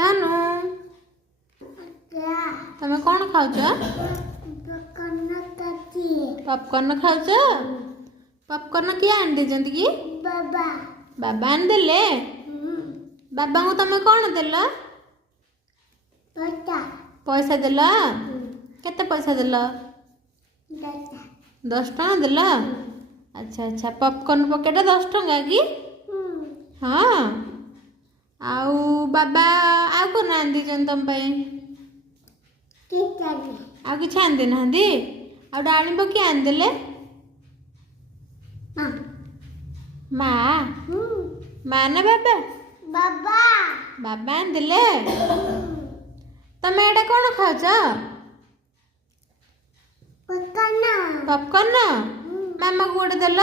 तानु तमे कौन खाऊच? Popcorn खाऊच? Popcorn किए आन देजंत की? बाबा आन देले? बाबा को तमे कौन देल? पैसा देल? केते पैसा देल? 10 टଙ୍କା देल? अच्छा अच्छा पॉपकॉर्न पकेट 10 टଙ୍କା की? हाँ आउ बाबा आउ कौन आन देजंत तम पई? आउ किछ आन दे नांदी? आउ डाळिंब किए आन देले? माँ माँ ना बाबा? बाबा आन देले? तमे एटा कौन खाऊच? पॉपकॉर्न मामा को गोटे देल?